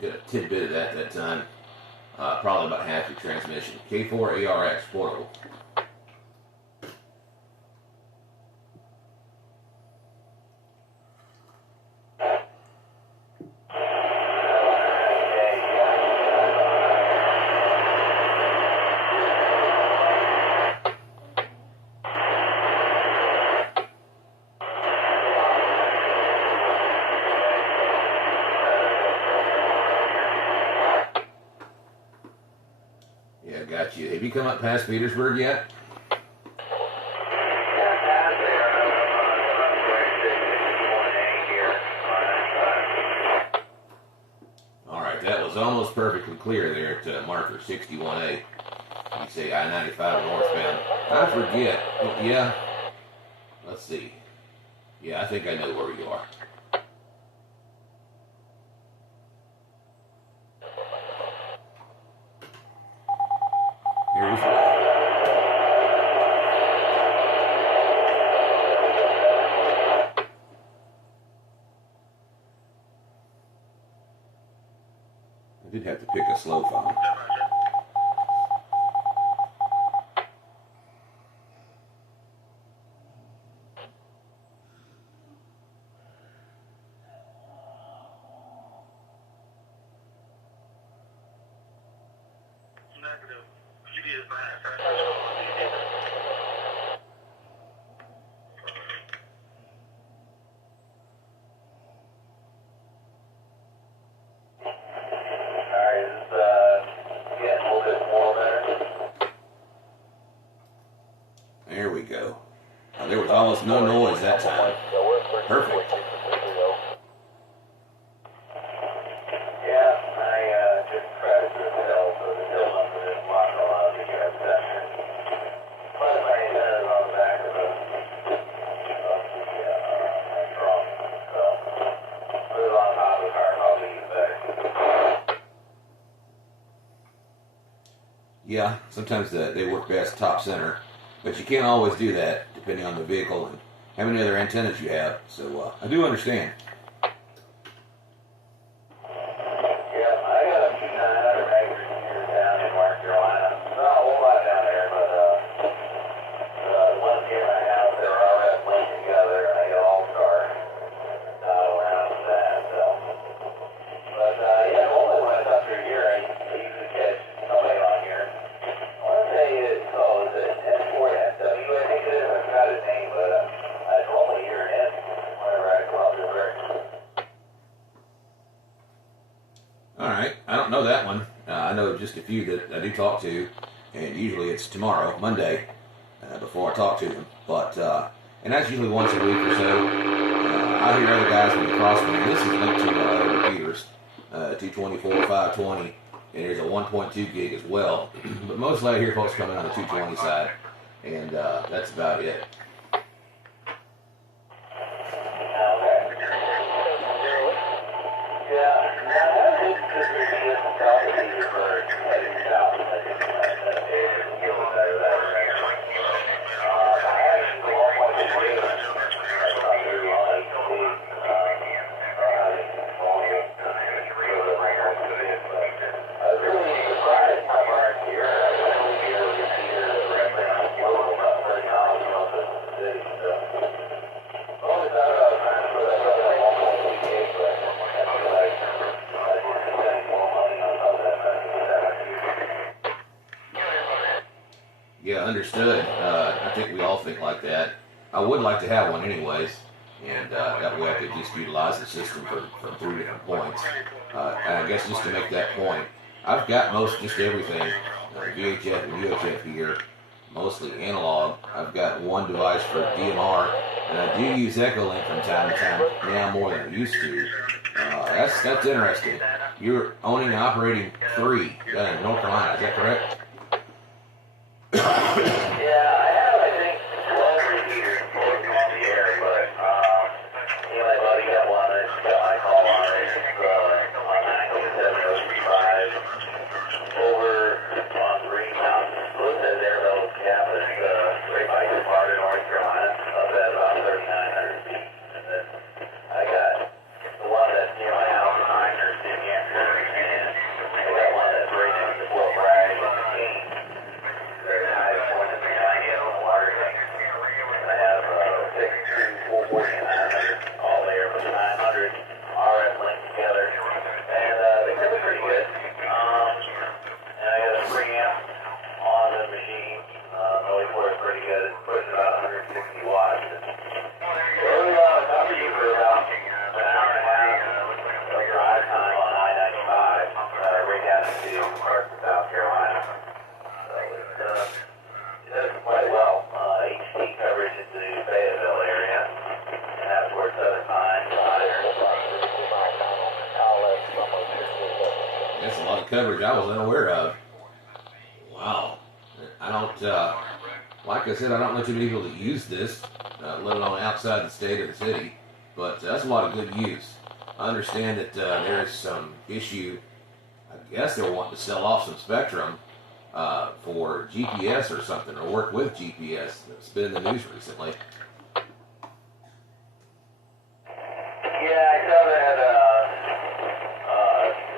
Did a tidbit of that time. Probably about half your transmission. K4ARX portable. Yeah, got you. Have you come up past Petersburg yet? Alright, that was almost perfectly clear there at marker 61A. You say I-95 northbound. I forget. Oh, yeah. Let's see. Yeah, I think I know where you are. Here's one. I did have to pick a slow phone. Negative. There we go. There was almost no noise that time. Perfect. Yeah, sometimes they work best top center, but you can't always do that depending on the vehicle and how many other antennas you have. So I do understand. Alright, I don't know that one. I know just a few that I do talk to, and usually it's tomorrow, Monday, before I talk to them. But, and that's usually once a week or so. I hear other guys with the crossband. This is linked to other repeaters, 224, 520, and there's a 1.2 gig as well. But mostly I hear folks coming on the 220 side, and that's about it. Yeah, understood. I think we all think like that. I would like to have one anyways, and that way I could just utilize the system from 3 different points. And I guess just to make that point, I've got just everything, VHF and UHF here, mostly analog. I've got one device for DMR, and I do use Echolink from time to time, now more than I used to. That's interesting. You're owning and operating 3 down in North Carolina, is that correct? Yeah, I have, I think, 12 repeaters floating on the air, but, my buddy got one, I call on it, it's, on 97035, over on Greentown. Listed there, though, cap is, right by your part in North Carolina, up at about 3,900 feet, and then I got the one that's near my house in Miners, in New Hampshire. coverage I was unaware of. Wow. I don't, like I said, I don't know too many people that use this, let alone outside the state or the city, but that's a lot of good use. I understand that there is some issue. I guess they're wanting to sell off some spectrum for GPS or something, or work with GPS. It's been in the news recently. Yeah, I saw that,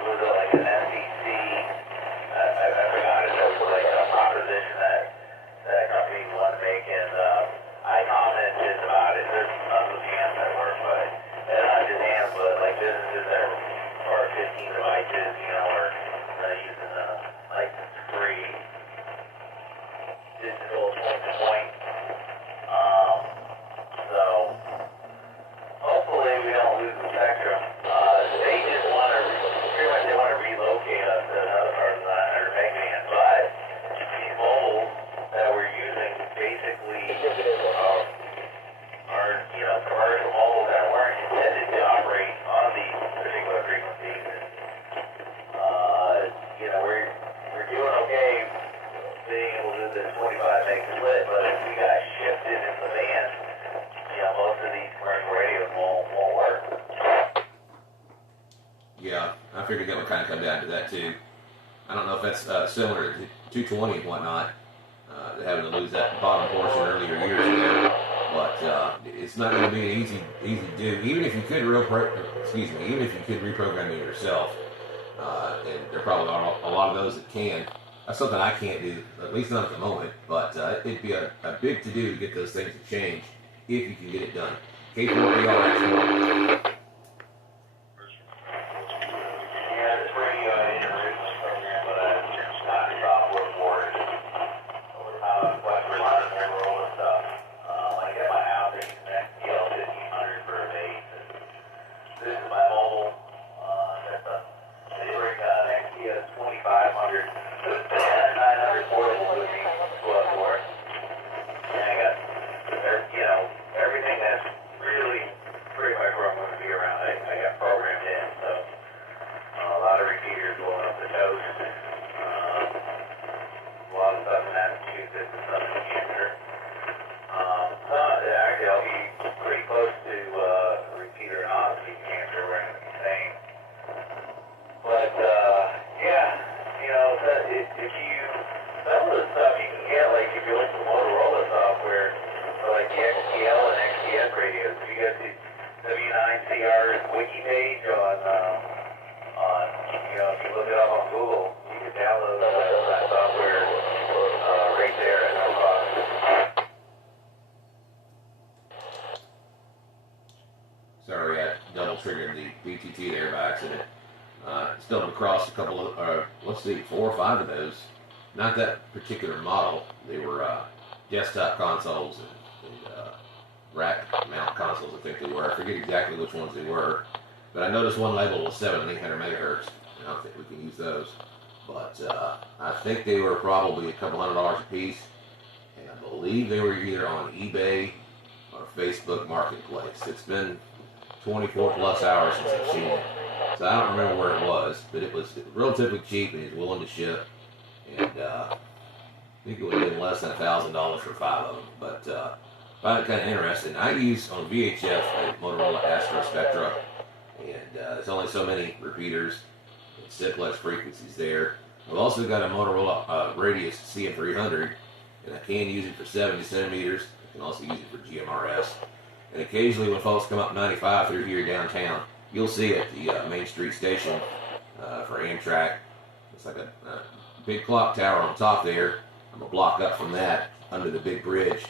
was it like an SEC, I forgot it, that was like a proposition that companies want to make, and I commented about it. There's tons of jams that work, but not just jams, but like businesses that are 15 devices, you know, or using license-free digital point-to-point. So hopefully we don't lose the spectrum. They just want to, pretty much they want to relocate us to another part of the 900 meg band, but these mobiles that we're using basically are, you know, commercial mobiles that weren't intended to operate on these particular frequencies. And, you know, we're doing okay being able to do this 25 meg split, but if we got shifted in the band, you know, most of these commercial radios won't work. Yeah, I figured that would kind of come down to that too. I don't know if that's similar to 220 and whatnot, having to lose that bottom portion earlier years ago. But it's not going to be easy to do. Even if you could even if you could reprogram it yourself, and there probably are a lot of those that can. That's something I can't do, at least not at the moment. But it'd be a big to do to get those things to change if you can get it done. K4ARX. Yeah, this radio integration program, but it's not software for it. Quite a lot of their role and stuff. Like at my house, I use an XPL 1500 for a base. This is my mobile. They bring an XPS 2500, 900 portable with me, what for it. And I got, you know, everything that's really pretty much where I'm going to be around, I got programmed in. So a lot of repeaters going up the coast. A lot of stuff in Massachusetts and stuff in New Hampshire. Actually, I'll be pretty close to a repeater in Osby, New Hampshire, where I'm going to be staying. But, yeah, you know, if you, some of the stuff you can get, like if you look at Motorola software, for like the XTL and XTS radios, if you go to W9CR's wiki page on, you know, if you look it up on Google, you can download that software right there at no cost. Sorry, I double triggered the BTT there by accident. Stumbled across a couple of, let's see, 4 or 5 of those. Not that particular model. They were desktop consoles and rack mount consoles, I think they were. I forget exactly which ones they were. But I noticed one label was 7 and 800 megahertz. I don't think we can use those. But I think they were probably a couple $100 a piece. And I believe they were either on eBay or Facebook Marketplace. It's been 24 plus hours since I've seen it. So I don't remember where it was, but it was relatively cheap and he was willing to ship. And I think it would have been less than $1,000 for 5 of them. But I find it kind of interesting. I use on VHF a Motorola Astro Spectra, and there's only so many repeaters and simplex frequencies there. I've also got a Motorola Radius CM300, and I can use it for 70 centimeters. I can also use it for GMRS. And occasionally when folks come up 95 through here downtown, you'll see at the Main Street station for Amtrak, it's like a big clock tower on top there. I'm a block up from that under the big bridge,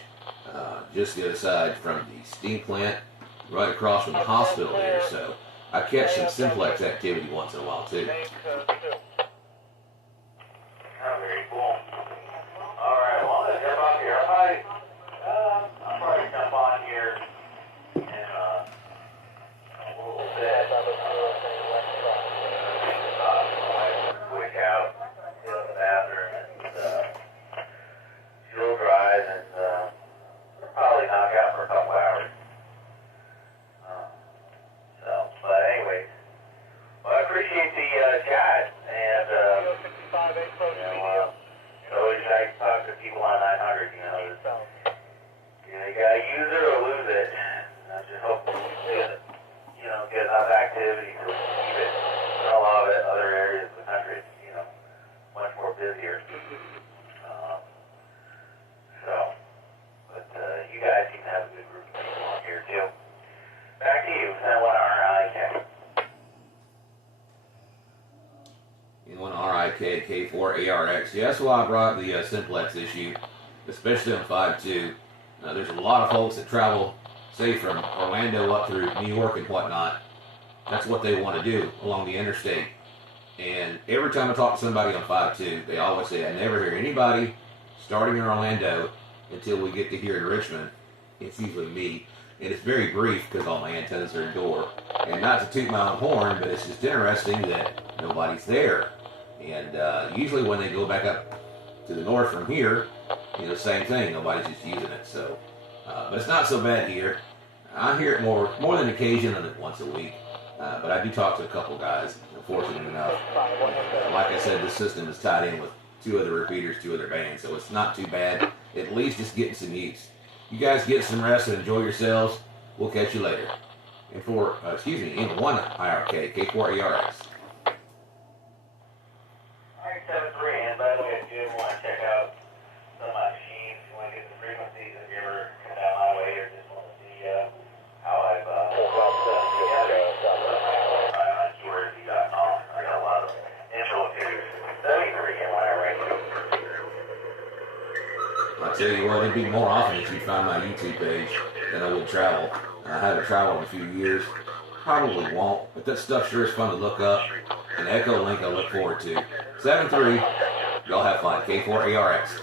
just the other side from the steam plant, right across from the hospital there. So I catch some simplex activity once in a while too. Very cool. All right, well, let's jump off here. I'll probably jump on here in a little bit. Quick out, get to the bathroom, and fuel drive, and probably knock out for a couple hours. But anyways, well, I appreciate the chat, and connectivity to keep it. In a lot of other areas of the country, it's, you know, much more busier. But you guys seem to have a good group of people on here too. Back to you, N1IMK. N1IMK, K4ARX. Yeah, that's why I brought up the simplex issue, especially on 5.2. There's a lot of folks that travel, say, from Orlando up through New York and whatnot. That's what they want to do along the interstate. And every time I talk to somebody on 5.2, they always say, I never hear anybody starting in Orlando until we get to here in Richmond. It's usually me. And it's very brief because all my antennas are indoor. And not to toot my own horn, but it's just interesting that nobody's there. And usually when they go back up to the north from here, you know, same thing. Nobody's just using it. So, but it's not so bad here. I hear it more than occasion than once a week. But I do talk to a couple guys, fortunate enough. Like I said, this system is tied in with 2 other repeaters, 2 other bands, so it's not too bad. At least just getting some use. You guys get some rest and enjoy yourselves. We'll catch you later. And for, N1IMK, K4ARX. Alright, 7-3, and by the way, if you ever want to check out some of my machines, if you want to get the frequencies, if you ever come down my way or just want to see how I've pulled together on K4ARX.com. I got a lot of intro videos. 7-3, N1IMK. I tell you what, it'd be more often if you found my YouTube page than I would travel. I haven't traveled in a few years. Probably won't, but that stuff sure is fun to look up. An Echo link I look forward to. 7-3, y'all have fun. K4ARX.